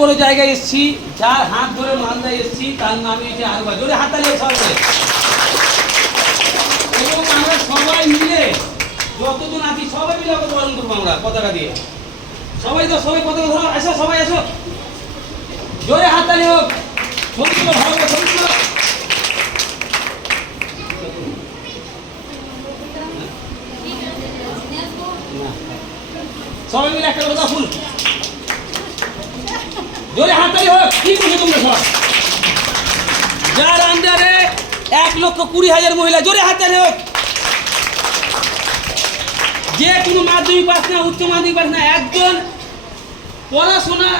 বড় জায়গায় এসেছি, যার হাত ধরে মালদায় এসেছি, তার নামই হচ্ছে আরবা। জোরে হাততালি সবাই। এবং আমরা সবাই মিলে যতজন আছি সবাই মিলে ওকে বরণ করবো আমরা পতাকা দিয়ে। সবাই পতাকা ধরো, আসো সবাই আসো, জোরে হাততালি হোক। ছবি তুলো, ভালো করে ছবি তুলো। সবাই মিলে একটা কথা ফুল, জোরে হাততালি হোক। কি করছো তোমরা সব? যার আন্ডারে 1,20,000 মহিলা, জোরে হাততালি হোক। যে কোনো মাধ্যমিক পাস না, উচ্চ মাধ্যমিক পাস না, একজন পড়াশোনা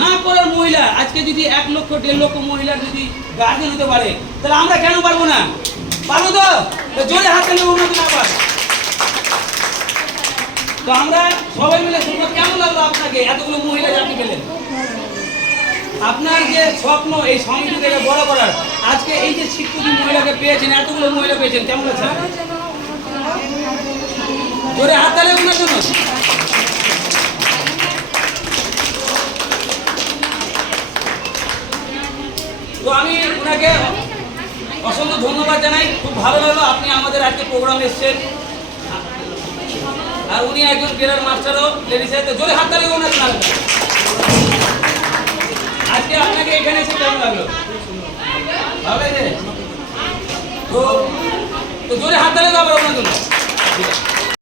না করার মহিলা আজকে যদি 1 লক্ষ 1.5 লক্ষ মহিলার যদি গার্জেন হতে পারে, তাহলে আমরা কেন পারবো না? পারবো তো? জোরে হাততালি হোক না আবার। তো আমরা সবাই মিলে শুনবো, কেমন লাগলো আপনাকে এতগুলো মহিলা যে আপনি পেলেন? আপনার যে স্বপ্ন এই সমিতিকে বড় করার, আজকে এই যে শিক্ষিত মহিলাকে পেয়েছেন, এতগুলো মহিলা পেয়েছেন, কেমন লাগছে? জোরে হাততালি ওনার জন্য। তো আমি ওনাকে অসংখ্য ধন্যবাদ জানাই। খুব ভালো লাগলো আপনি আমাদের আজকে প্রোগ্রামে এসেছেন। আর উনি একজন ক্রীড়ার মাস্টারও লেডিসের। তো জোরে হাততালি ওনার জন্য। আজকে আপনাকে এখানে এসে কেমন লাগলো?